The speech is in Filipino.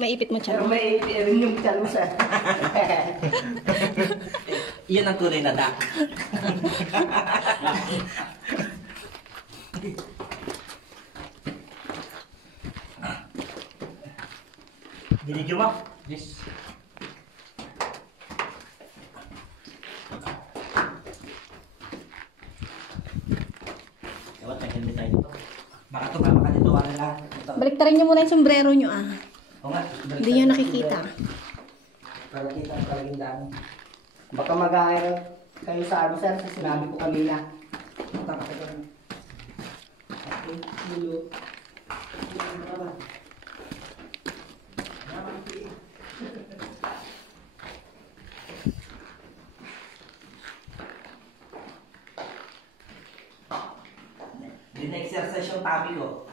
Maipit mo Pero tiyan. may rin yung tiyan mo siya. Iyan ang tunay na duck. Binigyo mo? Yes. Ewan, nag-helmet tayo dito. Baka tumama ka dito, wala lang. Baliktarin niyo muna yung sombrero niyo ah. Oo nga. Hindi niyo nakikita. Para kita ang kalagindaan. Baka mag-aaral kayo sa ano sir, sa sinabi ko kanina. Tama ka doon. Okay, dulo. Din-exercise yung tabi ko.